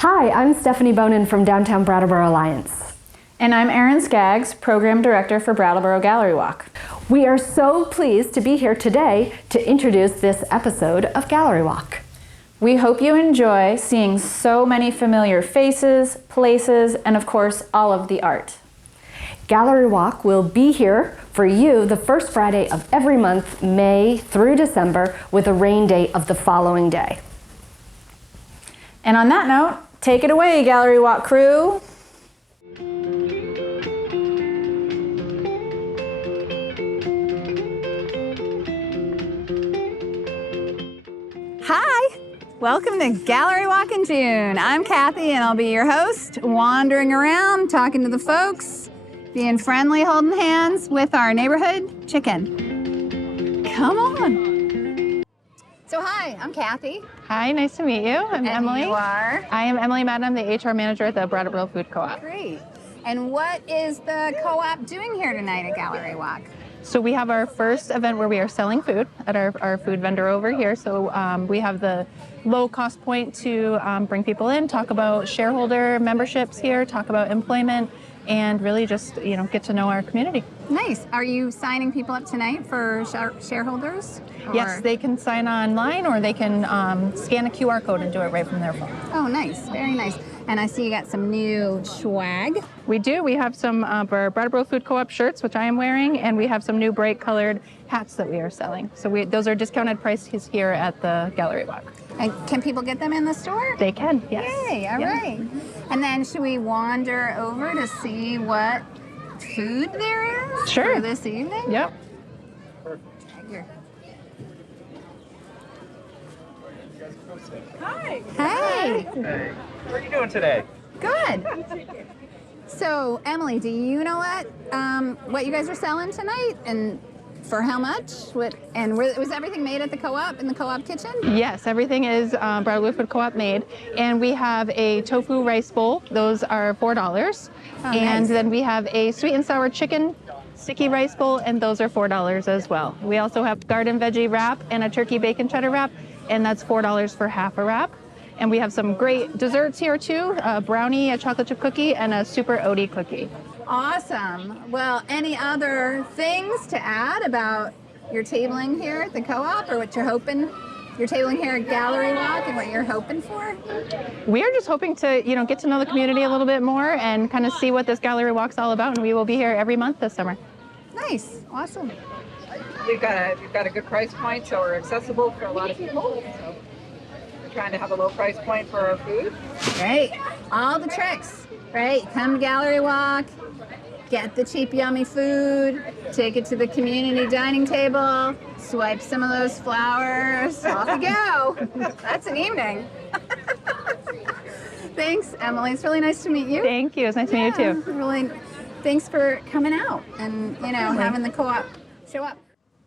Hi, I'm Stephanie Bonin from Downtown Brattleboro Alliance. And I'm Erin Skaggs, Program Director for Brattleboro Gallery Walk. We are so pleased to be here today to introduce this episode of Gallery Walk. We hope you enjoy seeing so many familiar faces, places, and of course, all of the art. Gallery Walk will be here for you the first Friday of every month, May through December, with a rain date of the following day. And on that note, take it away, Gallery Walk crew. Hi, welcome to Gallery Walk in June. I'm Kathy and I'll be your host, wandering around, talking to the folks, being friendly, holding hands with our neighborhood chicken. Come on. So hi, I'm Kathy. Hi, nice to meet you. I'm Emily. You are? I am Emily Madam, the HR manager at the Brattleboro Food Co-op. Great. And what is the co-op doing here tonight at Gallery Walk? So we have our first event where we are selling food at our food vendor over here. So we have the low cost point to bring people in, talk about shareholder memberships here, talk about employment, and really just get to know our community. Nice. Are you signing people up tonight for shareholders? Yes, they can sign online or they can scan a QR code and do it right from their phone. Oh, nice. Very nice. And I see you got some new swag. We do. We have some of our Brattleboro Food Co-op shirts, which I am wearing, and we have some new bright colored hats that we are selling. So those are discounted prices here at the Gallery Walk. And can people get them in the store? They can, yes. Yay, all right. And then should we wander over to see what food there is for this evening? Yep. Here. Hi. Hey. Hey. How are you doing today? Good. So, Emily, do you know what you guys are selling tonight, and for how much? Was everything made at the co-op in the co-op kitchen? Yes, everything is Brattleboro Food Co-op made, and we have a tofu rice bowl. Those are $4, and nice. then we have a sweet and sour chicken sticky rice bowl, and those are $4 as well. We also have garden veggie wrap and a turkey bacon cheddar wrap, and that's $4 for half a wrap. And we have some great desserts here too, a brownie, a chocolate chip cookie, and a super Odie cookie. Awesome. Well, any other things to add about your tabling here at the co-op, or what you're hoping, your tabling here at Gallery Walk, and what you're hoping for? We are just hoping to, get to know the community a little bit more and kind of see what this Gallery Walk's all about, and we will be here every month this summer. Nice. Awesome. We've got a good price point, so we're accessible for a lot of people. So we're trying to have a low price point for our food. Great. All the tricks, right? Come to Gallery Walk, get the cheap, yummy food, take it to the community dining table, swipe some of those flowers, off you go. That's an evening. Thanks, Emily. It's really nice to meet you. Thank you. It's nice to meet you too. Really, thanks for coming out and having the co-op show up.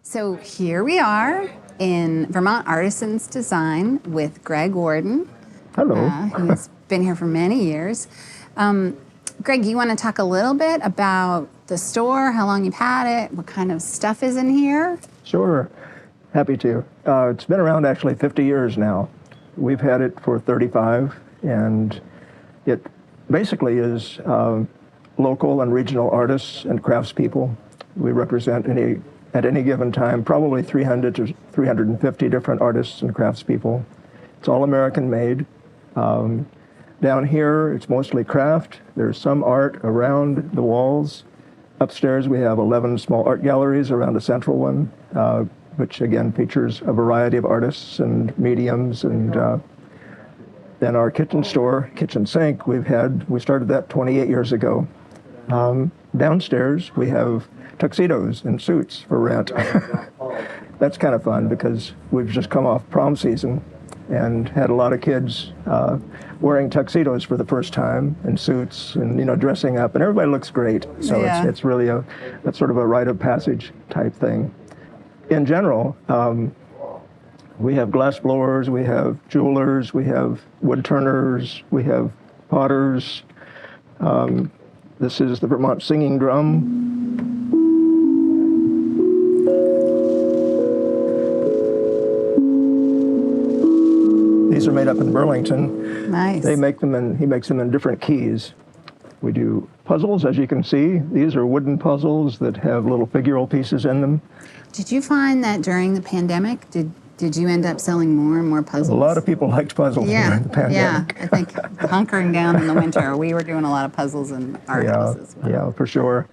So here we are in Vermont Artisan's Design with Greg Warden. Hello. He's been here for many years. Greg, you want to talk a little bit about the store, how long you've had it, what kind of stuff is in here? Sure. Happy to. It's been around actually 50 years now. We've had it for 35, and it basically is local and regional artists and craftspeople. We represent at any given time probably 300 to 350 different artists and craftspeople. It's all American made. Down here, it's mostly craft. There's some art around the walls. Upstairs, we have 11 small art galleries around the central one, which again features a variety of artists and mediums. And then our kitchen store, kitchen sink, we started that 28 years ago. Downstairs, we have tuxedos and suits for rent. That's kind of fun because we've just come off prom season and had a lot of kids wearing tuxedos for the first time and suits and dressing up, and everybody looks great. So it's really that's sort of a rite of passage type thing. In general, we have glass blowers, we have jewelers, we have wood turners, we have potters. This is the Vermont singing drum. these are made up in Burlington. Nice. He makes them in different keys. We do puzzles, as you can see. These are wooden puzzles that have little figural pieces in them. Did you find that during the pandemic, did you end up selling more and more puzzles? A lot of people liked puzzles during the pandemic. Yeah, I think hunkering down in the winter, we were doing a lot of puzzles in our houses. Yeah, for sure.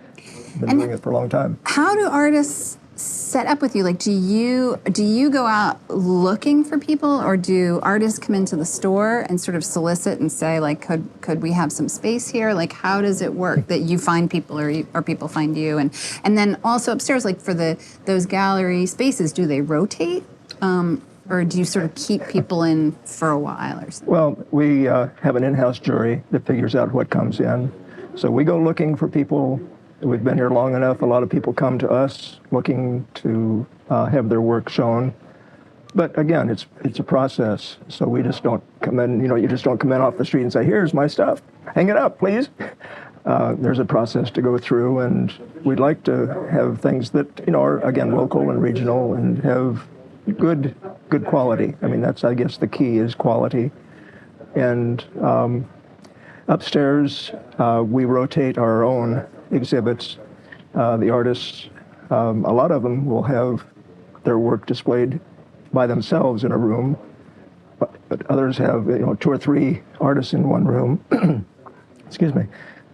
Been doing it for a long time. How do artists set up with you? Like, do you go out looking for people, or do artists come into the store and sort of solicit and say, like, could we have some space here? Like, how does it work that you find people or people find you? And then also upstairs, like for those gallery spaces, do they rotate? Or do you sort of keep people in for a while or something? Well, we have an in-house jury that figures out what comes in. So we go looking for people. We've been here long enough. A lot of people come to us looking to have their work shown. But again, it's a process. So we just don't come in, you just don't come in off the street and say, here's my stuff, hang it up, please. There's a process to go through, and we'd like to have things that, are, again, local and regional and have good quality. I mean, that's, I guess, the key is quality. And upstairs, we rotate our own exhibits. The artists, a lot of them will have their work displayed by themselves in a room, but others have 2 or 3 artists in one room. Excuse me.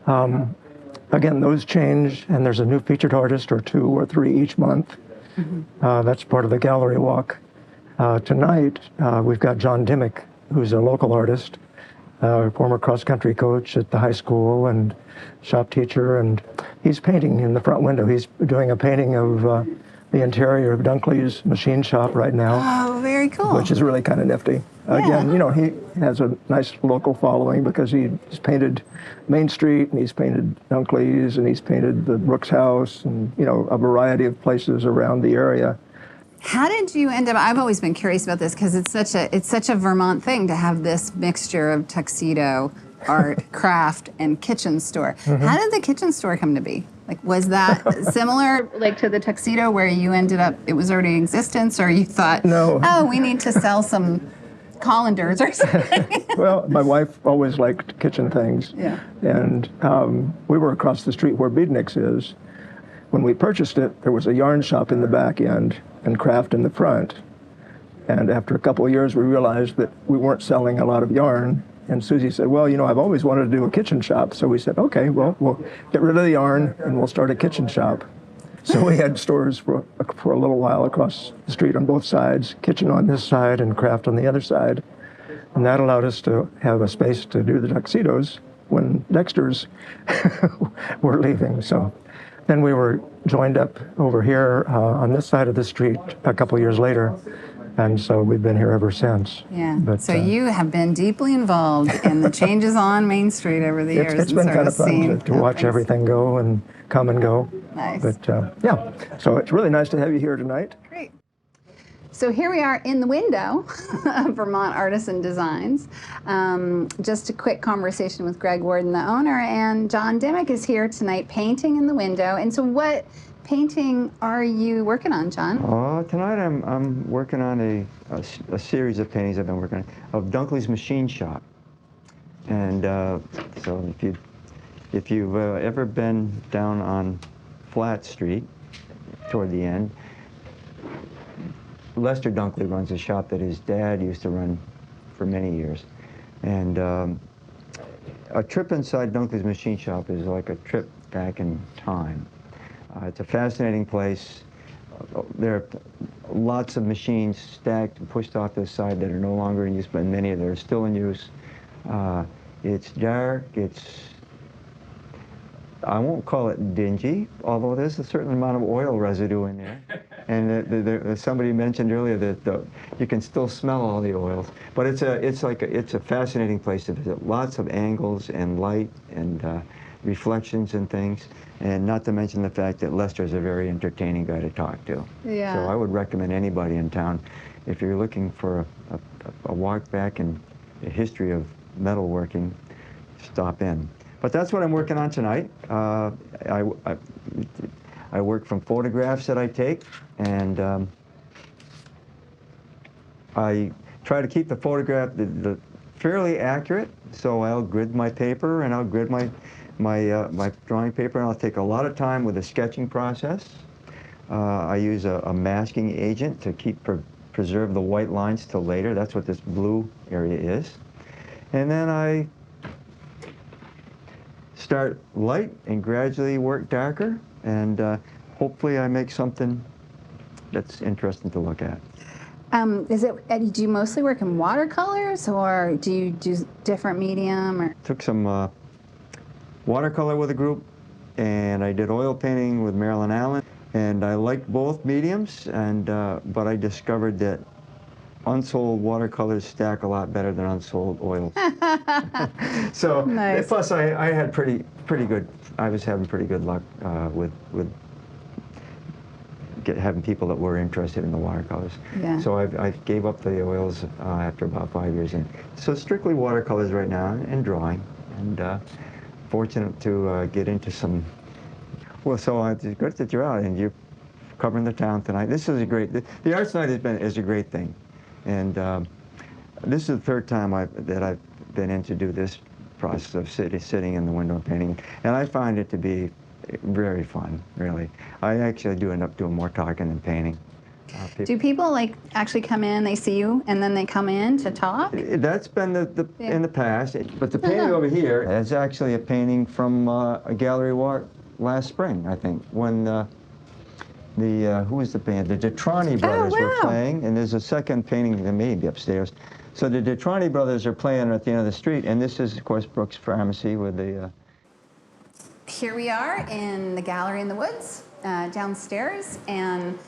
Again, those change, and there's a new featured artist or 2 or 3 each month. Mm-hmm. That's part of the gallery walk. Tonight, we've got John Dimick, who's a local artist, former cross-country coach at the high school and shop teacher, and he's painting in the front window. He's doing a painting of the interior of Dunkley's machine shop right now. Oh, very cool. Which is really kind of nifty. Yeah. Again, he has a nice local following because he's painted Main Street, and he's painted Dunkley's, and he's painted the Brooks House, and, a variety of places around the area. How did you end up? I've always been curious about this because it's such a Vermont thing to have this mixture of tuxedo, art, craft, and kitchen store. Mm-hmm. How did the kitchen store come to be? Like, was that similar, like, to the tuxedo, where you ended up, it was already in existence, or you thought, no, oh, we need to sell some colanders or something? Well, my wife always liked kitchen things. Yeah. And we were across the street where Beatniks is. When we purchased it, there was a yarn shop in the back end and craft in the front. And after a couple of years, we realized that we weren't selling a lot of yarn. And Susie said, well, I've always wanted to do a kitchen shop. So we said, okay, well, we'll get rid of the yarn and we'll start a kitchen shop. So we had stores for a little while across the street on both sides, kitchen on this side and craft on the other side. And that allowed us to have a space to do the tuxedos when Dexter's were leaving. So then we were joined up over here on this side of the street a couple years later. And so we've been here ever since. Yeah. But, so you have been deeply involved in the changes on Main Street over the years. It's been kind of fun to watch everything go and come and go. Nice. But yeah, so it's really nice to have you here tonight. Great. So here we are in the window of Vermont Artisan Designs. Just a quick conversation with Greg Warden, the owner, and John Dimick is here tonight painting in the window. And so what painting are you working on, John? Tonight I'm working on a series of paintings I've been working on of Dunkley's Machine Shop. And so if you've ever been down on Flat Street toward the end, Lester Dunkley runs a shop that his dad used to run for many years. And a trip inside Dunkley's Machine Shop is like a trip back in time. It's a fascinating place. There are lots of machines stacked and pushed off to the side that are no longer in use, but many of them are still in use. It's dark, I won't call it dingy, although there's a certain amount of oil residue in there. And somebody mentioned earlier that you can still smell all the oils. But it's a fascinating place to visit. Lots of angles and light and reflections and things. And not to mention the fact that Lester's a very entertaining guy to talk to. Yeah. So I would recommend anybody in town, if you're looking for a walk back in the history of metalworking, stop in. But that's what I'm working on tonight. I work from photographs that I take, and try to keep the photograph fairly accurate. So I'll grid my paper and I'll grid my drawing paper, and I'll take a lot of time with the sketching process. I use a masking agent to preserve the white lines till later. That's what this blue area is. And then I start light and gradually work darker, and hopefully I make something that's interesting to look at. Do you mostly work in watercolors, or do you do different medium? Or? Took some watercolor with a group, and I did oil painting with Marilyn Allen, and I liked both mediums, and but I discovered that unsold watercolors stack a lot better than unsold oils. So nice. Plus I had pretty good. I was having pretty good luck with having people that were interested in the watercolors. Yeah. So I gave up the oils after about 5 years, and so strictly watercolors right now and drawing, and fortunate to get into some. Well, so it's good that you're out and you're covering the town tonight. This is a great. The Arts Night is a great thing. And this is the third time that I've been in to do this process of sitting in the window and painting. And I find it to be very fun, really. I actually do end up doing more talking than painting. Do people actually come in, they see you, and then they come in to talk? That's been in the past. But the painting over here is actually a painting from a gallery walk last spring, I think, when who was the band? The DiTrani brothers were playing, and there's a second painting that may be upstairs. So the DiTrani brothers are playing at the end of the street, and this is, of course, Brooks Pharmacy with the... Here we are in the gallery in the woods, downstairs, and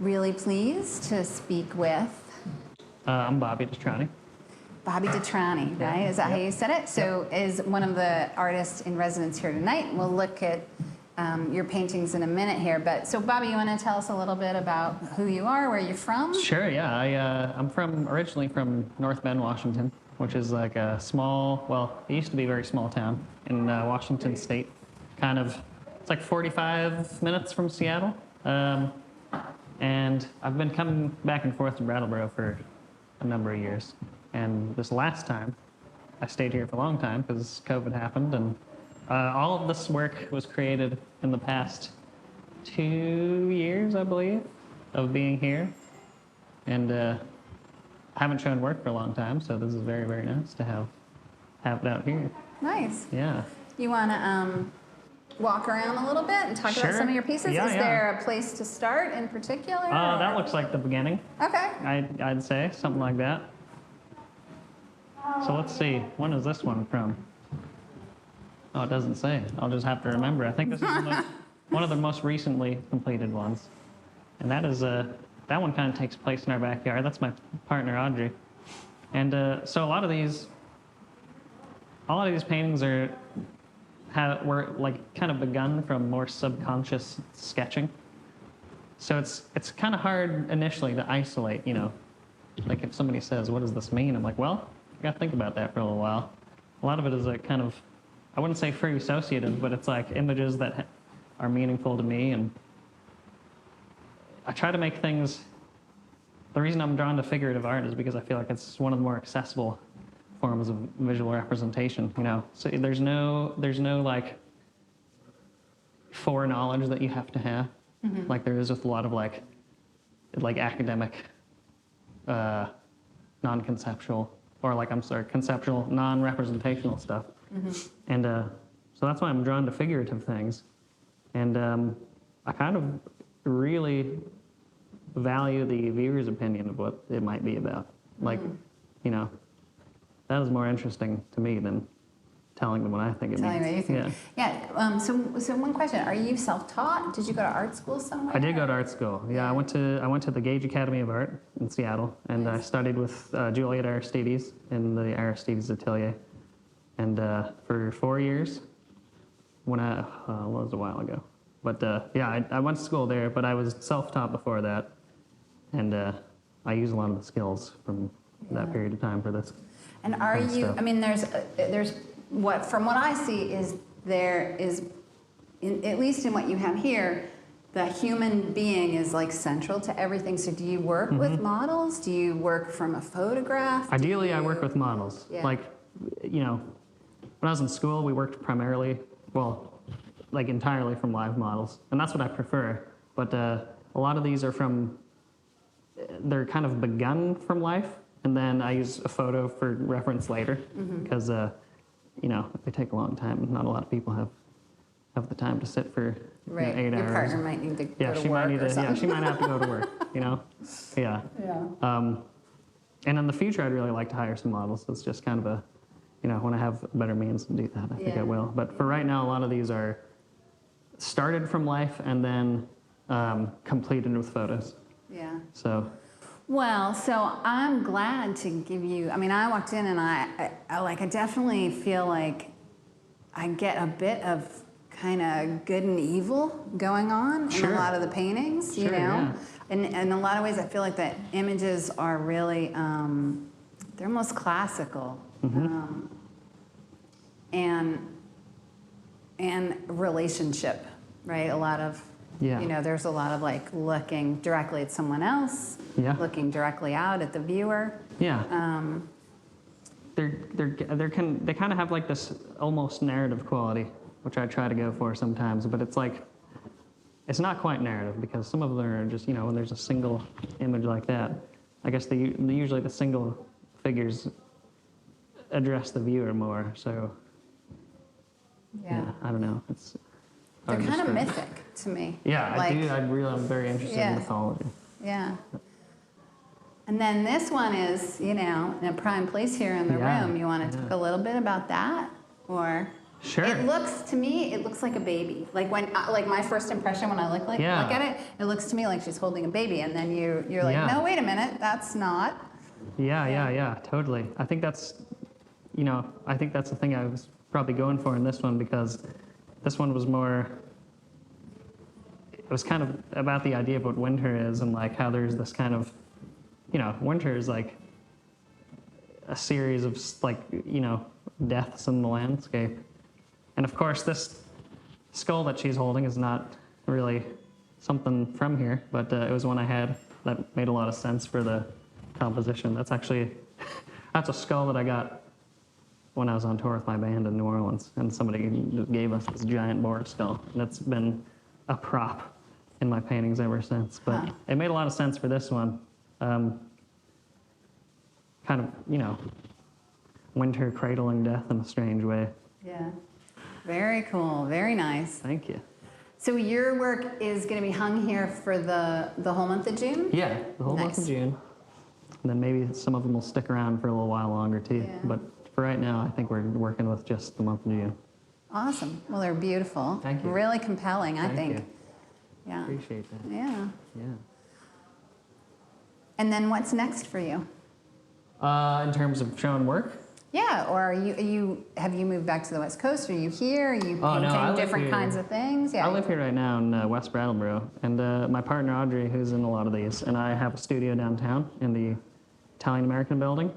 really pleased to speak with... I'm Bobby DiTrani. Bobby DiTrani, right? Is that how you said it? So is one of the artists in residence here tonight. We'll look at your paintings in a minute here, but so Bobby, you want to tell us a little bit about who you are, where you're from? Sure, yeah. I'm originally from North Bend, Washington, which is like a small, well, it used to be a very small town in Washington State. It's like 45 minutes from Seattle. And I've been coming back and forth to Brattleboro for a number of years. And this last time, I stayed here for a long time because COVID happened, and all of this work was created in the past 2 years, I believe, of being here. And I haven't shown work for a long time, so this is very, very nice to have it out here. Nice. Yeah. You want to walk around a little bit and talk about some of your pieces? Yeah, is there a place to start in particular? That looks like the beginning. Okay. I'd say, something like that. So let's see, when is this one from? Oh, it doesn't say. I'll just have to remember. I think this is one of the most recently completed ones. And that is, that one kind of takes place in our backyard. That's my partner, Audrey. And so a lot of these paintings were like kind of begun from more subconscious sketching. So it's kind of hard initially to isolate, you know. Like if somebody says, what does this mean? I'm like, well, I got to think about that for a little while. A lot of it is a kind of, I wouldn't say free associative, but it's like images that are meaningful to me. And I try to make things, the reason I'm drawn to figurative art is because I feel like it's one of the more accessible forms of visual representation, you know. So there's no like foreknowledge that you have to have, like there is with a lot of like academic, non-conceptual, or like, I'm sorry, conceptual, non-representational stuff. And so that's why I'm drawn to figurative things. And I kind of really value the viewer's opinion of what it might be about. Like, you know, that is more interesting to me than telling them what I think it means. Telling what you think. Yeah. So one question: are you self-taught? Did you go to art school somewhere? I did go to art school. Yeah, I went to the Gage Academy of Art in Seattle, and I studied with Juliet Aristides in the Aristides Atelier, and for 4 years. When well, it was a while ago, but yeah, I went to school there, but I was self-taught before that, and I use a lot of the skills from that period of time for this. And are you? Stuff. I mean, there's what from what I see is there is, at least in what you have here, the human being is like central to everything. So do you work with models? Do you work from a photograph? Ideally, I work with models. Yeah. Like, you know, when I was in school, we worked primarily, well, like entirely from live models, and that's what I prefer. But a lot of these are from, they're kind of begun from life, and then I use a photo for reference later, because, you know, they take a long time. Not a lot of people have the time to sit for Right. 8 Your hours. partner might need to go Yeah, to she work might need or to. Yeah, something. she might have to go to work. You know. Yeah. Yeah. And in the future, I'd really like to hire some models. It's just kind of a, you know, when I have better means to do that, I think Yeah. I will. But for right now, a lot of these are started from life and then completed with photos. Yeah. So Well, so I'm glad to give you, I mean, I walked in and I definitely feel like I get a bit of kind of good and evil going on in Sure. a lot of the paintings, you Sure, know? yeah. And in a lot of ways, I feel like the images are really, they're almost classical. And relationship, right? A lot of, Yeah. you know, there's a lot of like looking directly at someone else, Yeah. looking directly out at the viewer. yeah. They kind of have like this almost narrative quality, which I try to go for sometimes, but it's like, it's not quite narrative because some of them are just, you know, when there's a single image like that, I guess usually the single figures address the viewer more, so Yeah. I don't know. It's They're hard to kind of describe. mythic to me. Yeah, Like, I'm very interested Yeah. in mythology. Yeah. And then this one is, you know, in a prime place here in the Yeah, room. You want to talk a little bit about that? Or Sure. it looks to me, it looks like a baby. Like when, like my first impression when I look Yeah. at it, it looks to me like she's holding a baby. And then you're like, Yeah. no, wait a minute, that's not. Yeah, totally. I think that's, you know, I think that's the thing I was probably going for in this one because this one was more, it was kind of about the idea of what winter is and like how there's this kind of, you know, winter is like a series of like, you know, deaths in the landscape. And of course, this skull that she's holding is not really something from here, but it was one I had that made a lot of sense for the composition. That's actually, that's a skull that I got when I was on tour with my band in New Orleans, and somebody just gave us this giant boar skull, and it's been a prop in my paintings ever since. But it made a lot of sense for this one. Kind of, you know, winter cradling death in a strange way. Yeah. Very cool. Very nice. Thank you. So your work is going to be hung here for the whole month of June? Yeah, the whole month of Nice. June. And then maybe some of them will stick around for a little while longer too. Yeah. But for right now, I think we're working with just the month of June. Awesome. Well, they're beautiful. Thank you. Really compelling, I Thank think. you. Yeah. Appreciate that. Yeah. Yeah. And then what's next for you? In terms of showing work? Yeah, or have you moved back to the West Coast? Are you here? Are you Oh, no, painting I live different here. kinds of things? Yeah. I live here right now in West Brattleboro, and my partner Audrey, who's in a lot of these, and I have a studio downtown in the Italian-American building,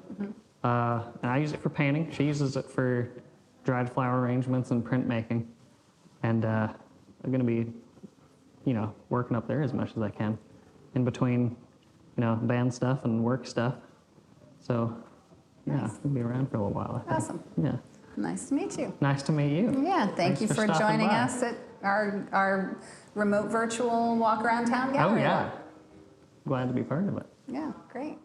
and I use it for painting. She uses it for dried flower arrangements and printmaking, and I'm going to be, you know, working up there as much as I can, in between, you know, band stuff and work stuff. So, yeah, I'll be around for a little while, I think. Awesome. Yeah. Nice to meet you. Nice to meet you. Yeah, thank Thanks you for stopping joining by. us at our remote virtual walk around town Oh, gallery. yeah. Glad to be part of it. Yeah, great.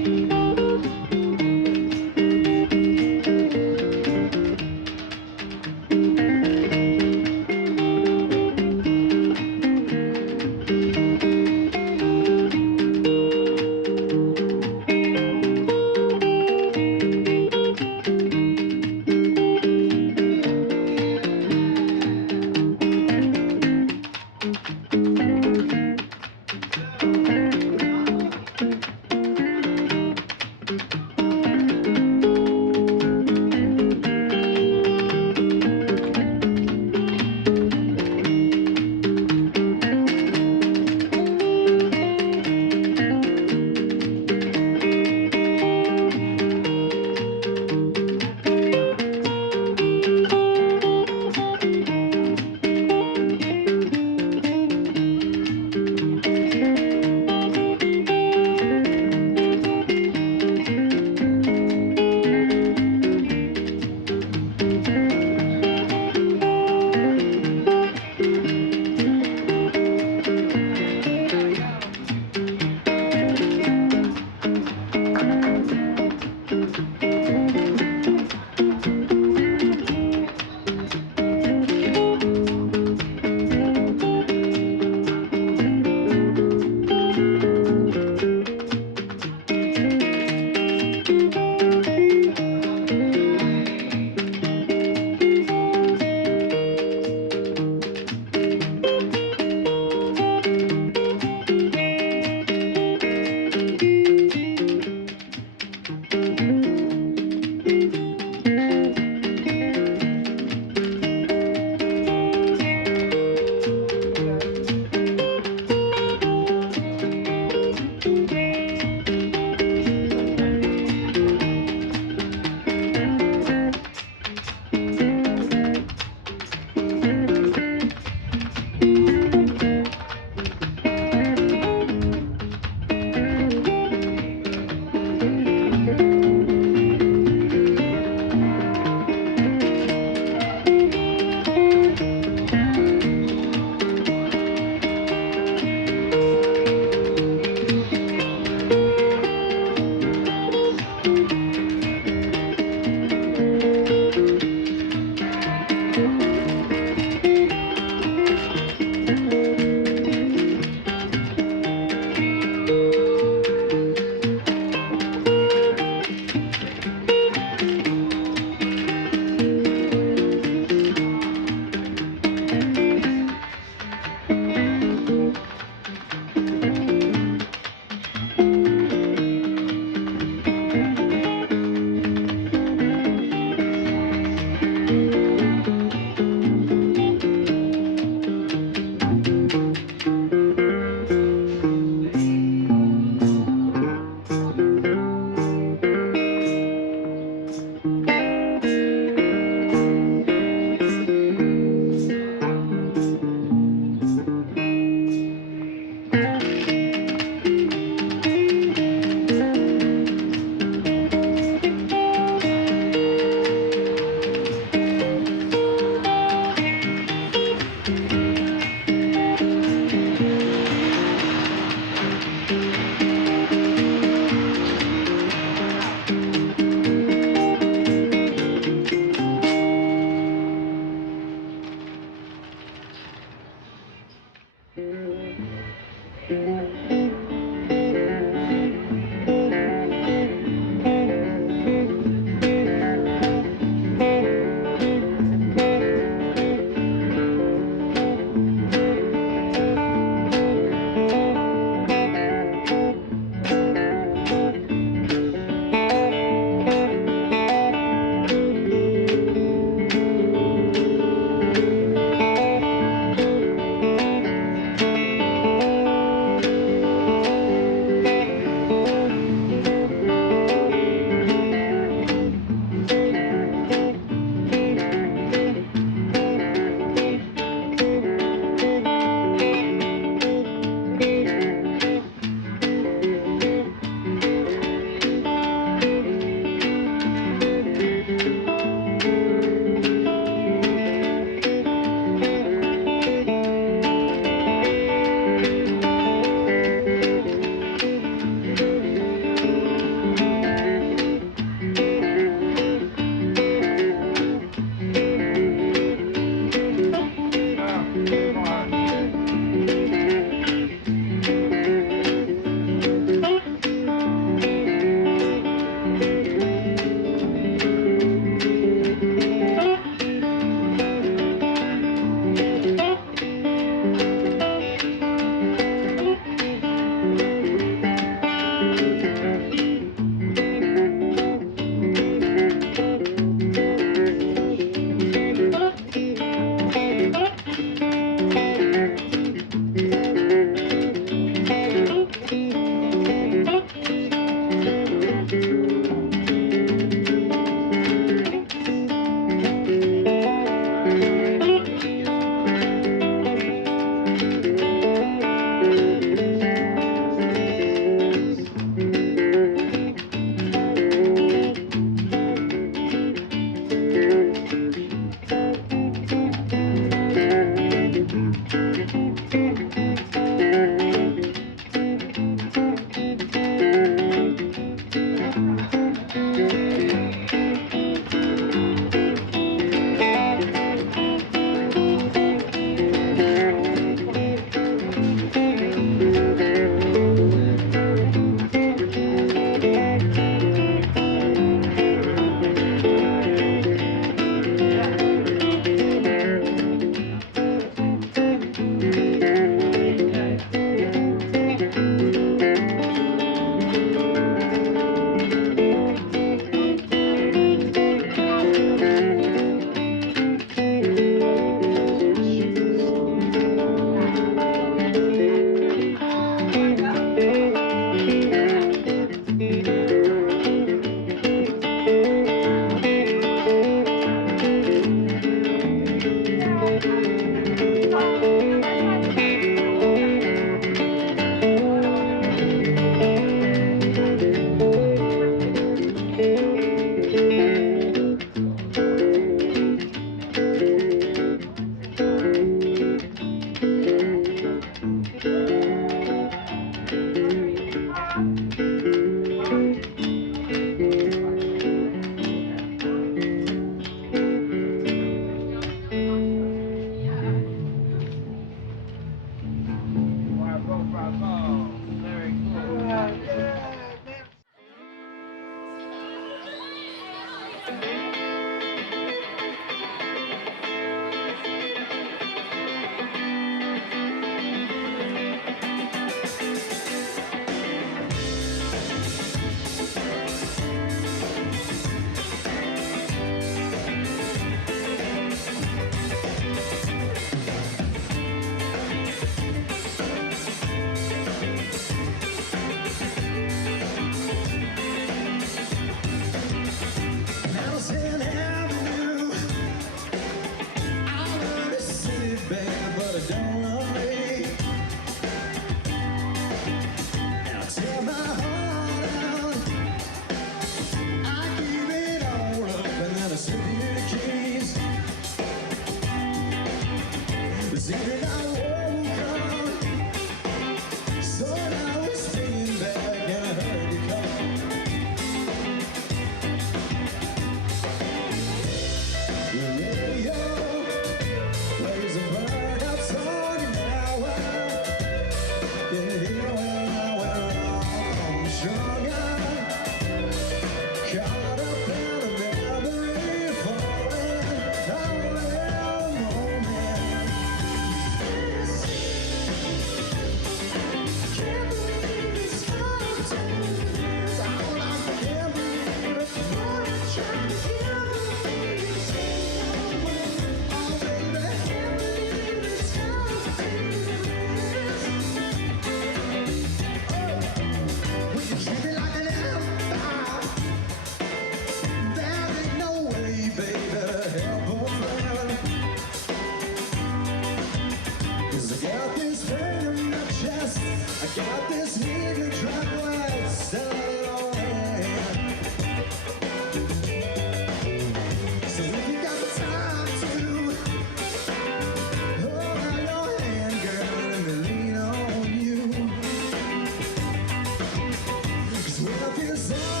'cause